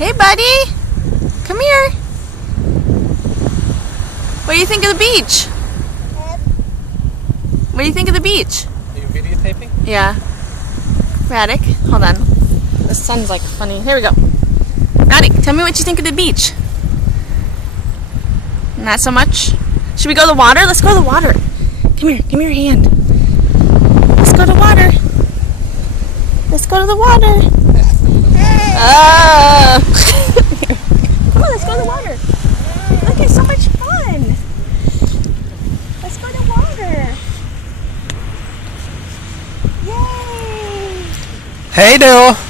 Hey, buddy. Come here. What do you think of the beach? What do you think of the beach? Are you videotaping? Yeah. Raddick, hold on. The sun's like funny. Here we go. Raddick, tell me what you think of the beach. Not so much? Should we go to the water? Let's go to the water. Come here, give me your hand. Let's go to the water. Let's go to the water. Come on, let's go to the water. Look, it's so much fun. Let's go to the water. Yay! Hey, Daryl.